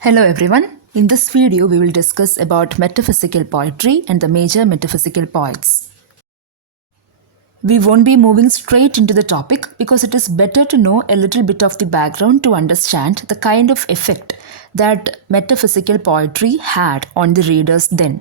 Hello everyone. In this video we will discuss about metaphysical poetry and the major metaphysical poets. We won't be moving straight into the topic because it is better to know a little bit of the background to understand the kind of effect that metaphysical poetry had on the readers then.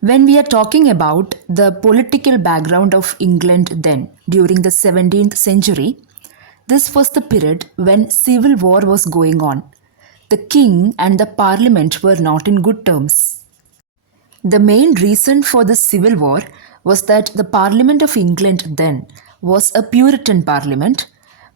When we are talking about the political background of England then during the 17th century, this was the period when civil war was going on. The king and the parliament were not in good terms. The main reason for the civil war was that the Parliament of England then was a Puritan parliament,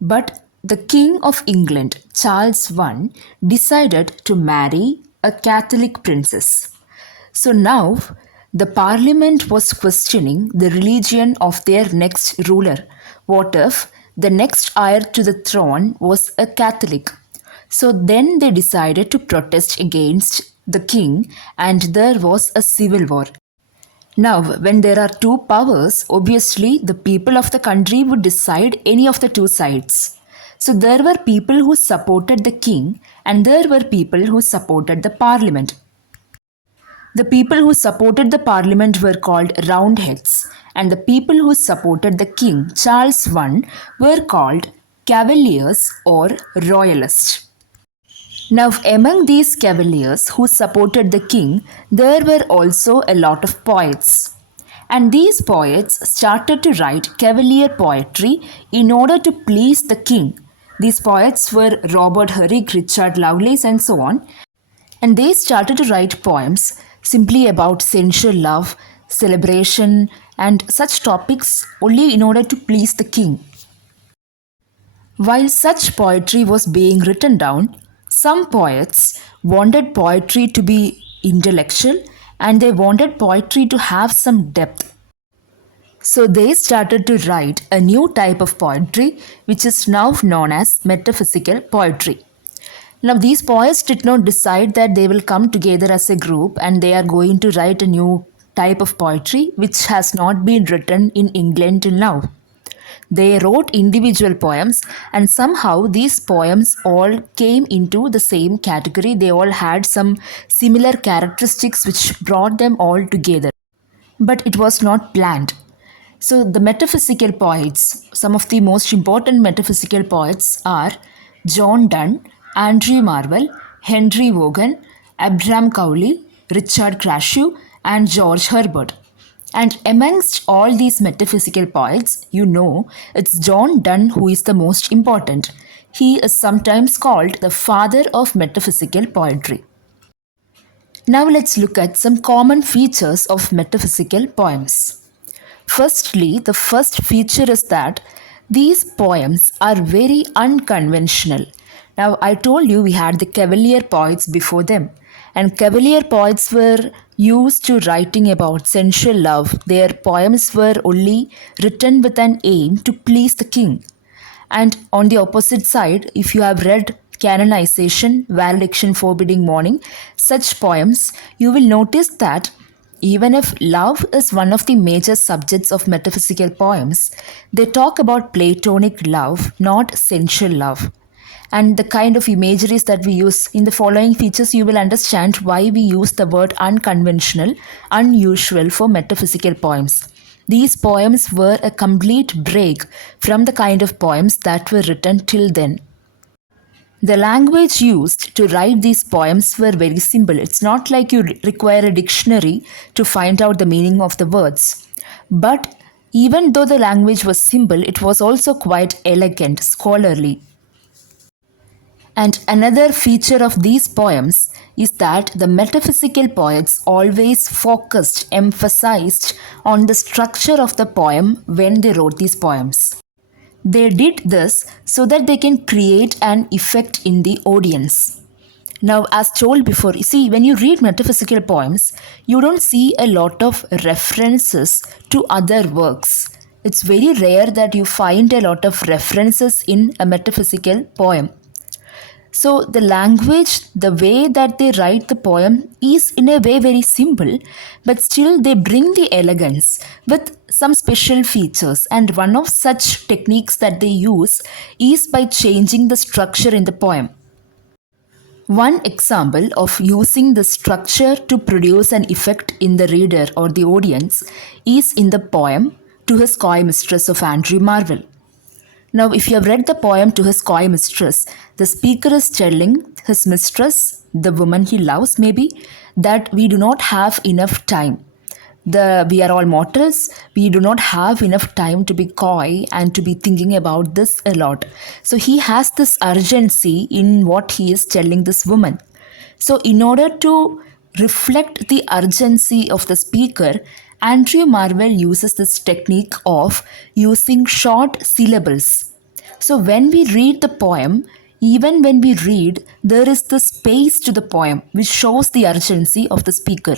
but the King of England, Charles I, decided to marry a Catholic princess. So now the parliament was questioning the religion of their next ruler. What if the next heir to the throne was a Catholic? So then they decided to protest against the king, and there was a civil war. Now, when there are two powers, obviously the people of the country would decide any of the two sides. So there were people who supported the king, and there were people who supported the parliament. The people who supported the parliament were called Roundheads, and the people who supported the king, Charles I, were called Cavaliers or Royalists. Now, among these cavaliers who supported the king, there were also a lot of poets. And these poets started to write cavalier poetry in order to please the king. These poets were Robert Herrick, Richard Lovelace, and so on. And they started to write poems simply about sensual love, celebration, and such topics only in order to please the king. While such poetry was being written down, some poets wanted poetry to be intellectual and they wanted poetry to have some depth. So they started to write a new type of poetry which is now known as metaphysical poetry. Now, these poets did not decide that they will come together as a group and they are going to write a new type of poetry which has not been written in England till now. They wrote individual poems, and somehow these poems all came into the same category. They all had some similar characteristics which brought them all together. But it was not planned. So, the metaphysical poets, some of the most important metaphysical poets are John Donne, Andrew Marvell, Henry Vaughan, Abraham Cowley, Richard Crashew, and George Herbert. And amongst all these metaphysical poets, it's John Donne who is the most important. He is sometimes called the father of metaphysical poetry. Now let's look at some common features of metaphysical poems. Firstly, the first feature is that these poems are very unconventional. Now, I told you we had the cavalier poets before them, and cavalier poets were used to writing about sensual love. Their poems were only written with an aim to please the king. And on the opposite side, if you have read Canonization, Valediction, Forbidding Mourning, such poems, you will notice that even if love is one of the major subjects of metaphysical poems, they talk about Platonic love, not sensual love. And the kind of imageries that we use in the following features, you will understand why we use the word unconventional, unusual for metaphysical poems. These poems were a complete break from the kind of poems that were written till then. The language used to write these poems were very simple. It's not like you require a dictionary to find out the meaning of the words. But even though the language was simple, it was also quite elegant, scholarly. And another feature of these poems is that the metaphysical poets always emphasized on the structure of the poem when they wrote these poems. They did this so that they can create an effect in the audience. Now, as told before, you see, when you read metaphysical poems, you don't see a lot of references to other works. It's very rare that you find a lot of references in a metaphysical poem. So the language, the way that they write the poem is in a way very simple, but still they bring the elegance with some special features. And one of such techniques that they use is by changing the structure in the poem. One example of using the structure to produce an effect in the reader or the audience is in the poem To His Coy Mistress of Andrew Marvell. Now, if you have read the poem To His Coy Mistress, the speaker is telling his mistress, the woman he loves maybe, that we do not have enough time. We are all mortals. We do not have enough time to be coy and to be thinking about this a lot. So he has this urgency in what he is telling this woman. So in order to reflect the urgency of the speaker, Andrew Marvell uses this technique of using short syllables. So when we read the poem, even when we read, there is the space to the poem which shows the urgency of the speaker.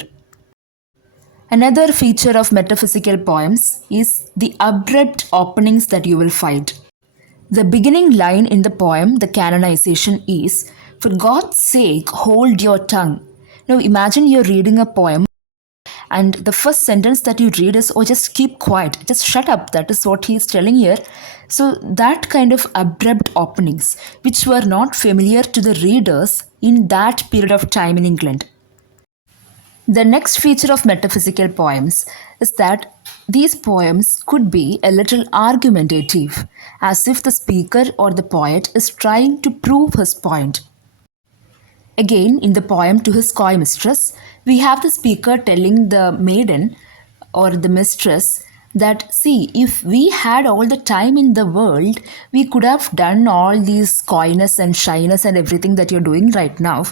Another feature of metaphysical poems is the abrupt openings that you will find. The beginning line in the poem, the canonization, is, "For God's sake, hold your tongue." Now imagine you're reading a poem and the first sentence that you read is, "Oh, just keep quiet, just shut up." That is what he is telling here. So that kind of abrupt openings, which were not familiar to the readers in that period of time in England. The next feature of metaphysical poems is that these poems could be a little argumentative, as if the speaker or the poet is trying to prove his point. Again, in the poem To His Coy Mistress, we have the speaker telling the maiden or the mistress that, see, if we had all the time in the world, we could have done all these coyness and shyness and everything that you're doing right now.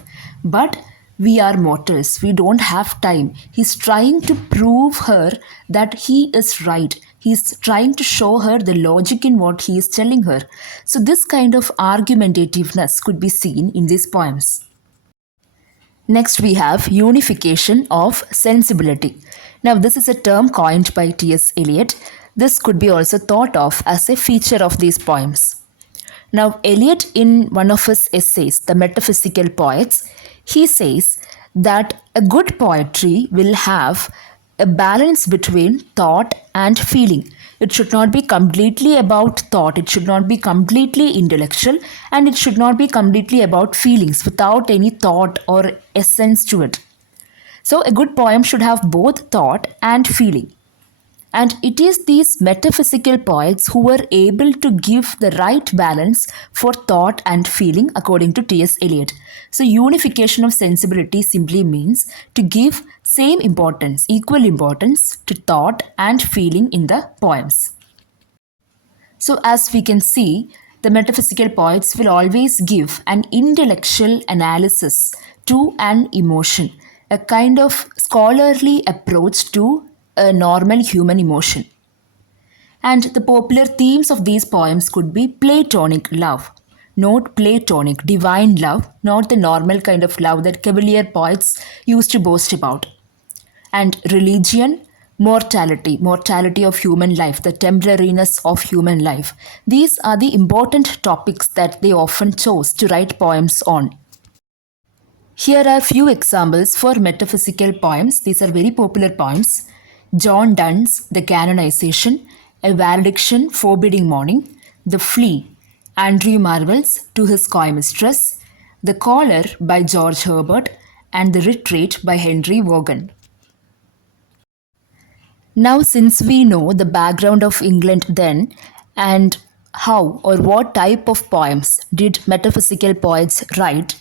But we are mortals. We don't have time. He's trying to prove her that he is right. He's trying to show her the logic in what he is telling her. So this kind of argumentativeness could be seen in these poems. Next, we have unification of sensibility. Now, this is a term coined by T.S. Eliot. This could be also thought of as a feature of these poems. Now, Eliot, in one of his essays, The Metaphysical Poets, he says that a good poetry will have a balance between thought and feeling. It should not be completely about thought, it should not be completely intellectual, and it should not be completely about feelings without any thought or essence to it. So, a good poem should have both thought and feeling. And it is these metaphysical poets who were able to give the right balance for thought and feeling according to T.S. Eliot. So unification of sensibility simply means to give same importance, equal importance to thought and feeling in the poems. So as we can see, the metaphysical poets will always give an intellectual analysis to an emotion, a kind of scholarly approach to a normal human emotion. And the popular themes of these poems could be Platonic love, not Platonic, divine love, not the normal kind of love that cavalier poets used to boast about. And religion, mortality of human life, the temporariness of human life. These are the important topics that they often chose to write poems on. Here are few examples for metaphysical poems. These are very popular poems. John Donne's The Canonization, A Valediction Forbidding Mourning, The Flea, Andrew Marvell's To His Coy Mistress, The Caller by George Herbert, and The Retreat by Henry Vaughan. Now, since we know the background of England then and how or what type of poems did metaphysical poets write,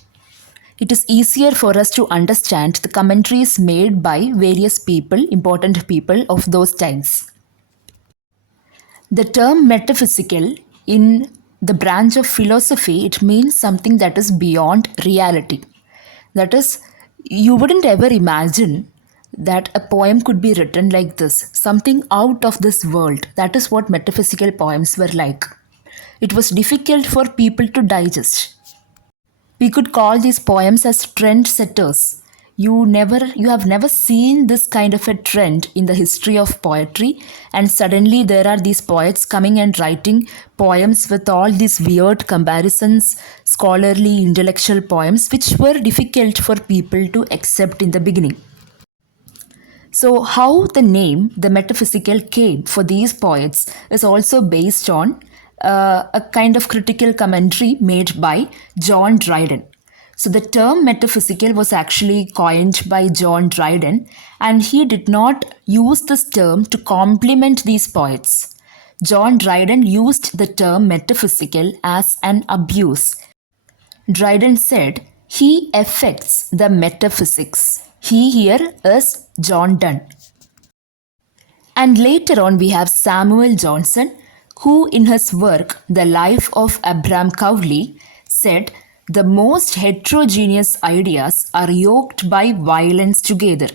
it is easier for us to understand the commentaries made by various people, important people of those times. The term metaphysical in the branch of philosophy, it means something that is beyond reality. That is, you wouldn't ever imagine that a poem could be written like this, something out of this world. That is what metaphysical poems were like. It was difficult for people to digest. We could call these poems as trend setters. You have never seen this kind of a trend in the history of poetry, and suddenly there are these poets coming and writing poems with all these weird comparisons, scholarly, intellectual poems, which were difficult for people to accept in the beginning. So, how the name, the metaphysical, came for these poets is also based on a kind of critical commentary made by John Dryden. So the term metaphysical was actually coined by John Dryden, and he did not use this term to compliment these poets. John Dryden used the term metaphysical as an abuse. Dryden said, "He affects the metaphysics." He here is John Donne. And later on, we have Samuel Johnson, who in his work, The Life of Abraham Cowley, said, "The most heterogeneous ideas are yoked by violence together."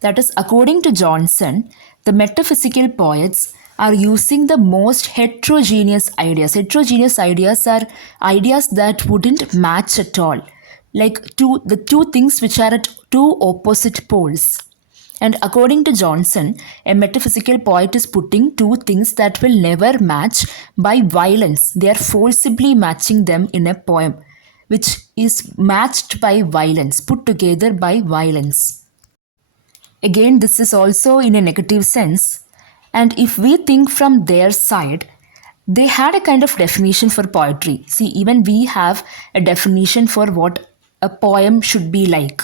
That is, according to Johnson, the metaphysical poets are using the most heterogeneous ideas. Heterogeneous ideas are ideas that wouldn't match at all, like the two things which are at two opposite poles. And according to Johnson, a metaphysical poet is putting two things that will never match by violence. They are forcibly matching them in a poem, which is matched by violence, put together by violence. Again, this is also in a negative sense. And if we think from their side, they had a kind of definition for poetry. See, even we have a definition for what a poem should be like.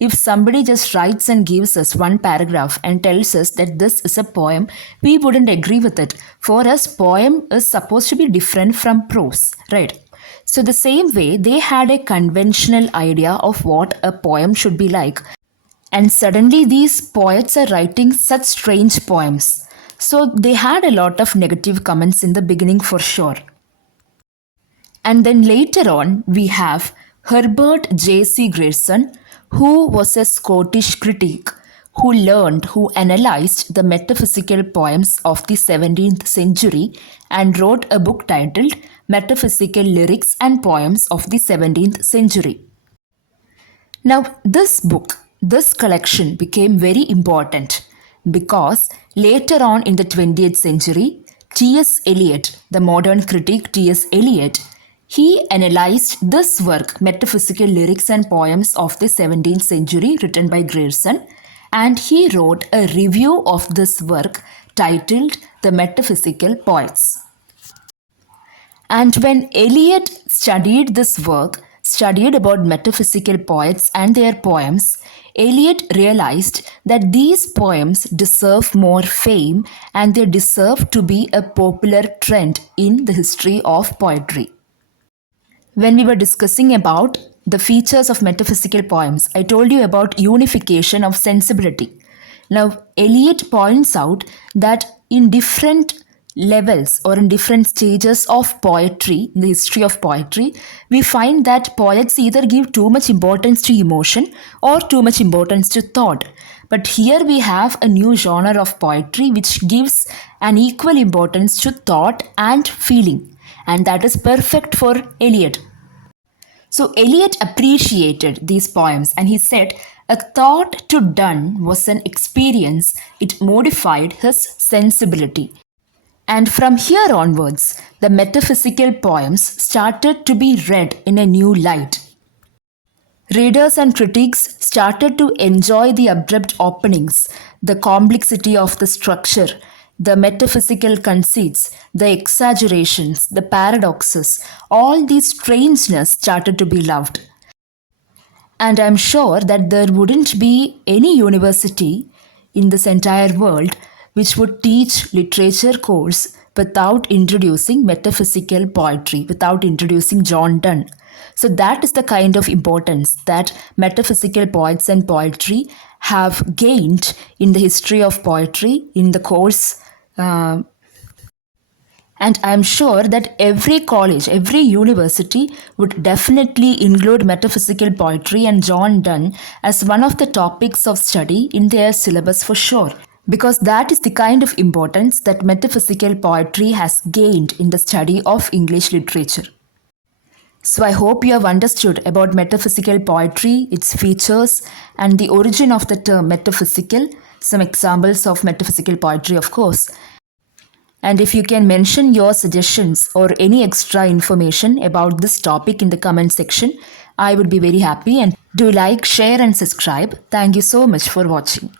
If somebody just writes and gives us one paragraph and tells us that this is a poem, we wouldn't agree with it. For us, poem is supposed to be different from prose, right? So the same way, they had a conventional idea of what a poem should be like. And suddenly these poets are writing such strange poems. So they had a lot of negative comments in the beginning for sure. And then later on, we have Herbert J.C. Grierson, who was a Scottish critic who analyzed the metaphysical poems of the 17th century and wrote a book titled Metaphysical Lyrics and Poems of the 17th Century. Now, this collection became very important because later on in the 20th century, T.S. Eliot, the modern critic T.S. Eliot, he analyzed this work, Metaphysical Lyrics and Poems of the 17th Century, written by Grierson, and he wrote a review of this work titled The Metaphysical Poets. And when Eliot studied this work, studied about metaphysical poets and their poems, Eliot realized that these poems deserve more fame and they deserve to be a popular trend in the history of poetry. When we were discussing about the features of metaphysical poems, I told you about unification of sensibility. Now, Eliot points out that in different levels or in different stages of poetry, in the history of poetry, we find that poets either give too much importance to emotion or too much importance to thought. But here we have a new genre of poetry which gives an equal importance to thought and feeling. And that is perfect for Eliot. So Eliot appreciated these poems and he said, "A thought to Donne was an experience, it modified his sensibility." And from here onwards, the metaphysical poems started to be read in a new light. Readers and critics started to enjoy the abrupt openings, the complexity of the structure, the metaphysical conceits, the exaggerations, the paradoxes, all these strangeness started to be loved. And I'm sure that there wouldn't be any university in this entire world which would teach literature course without introducing metaphysical poetry, without introducing John Donne. So that is the kind of importance that metaphysical poets and poetry have gained in the history of poetry in the course. And I'm sure that every college, every university would definitely include metaphysical poetry and John Donne as one of the topics of study in their syllabus for sure. Because that is the kind of importance that metaphysical poetry has gained in the study of English literature. So I hope you have understood about metaphysical poetry, its features, and the origin of the term metaphysical, some examples of metaphysical poetry, of course. And if you can mention your suggestions or any extra information about this topic in the comment section, I would be very happy. And do like, share, and subscribe. Thank you so much for watching.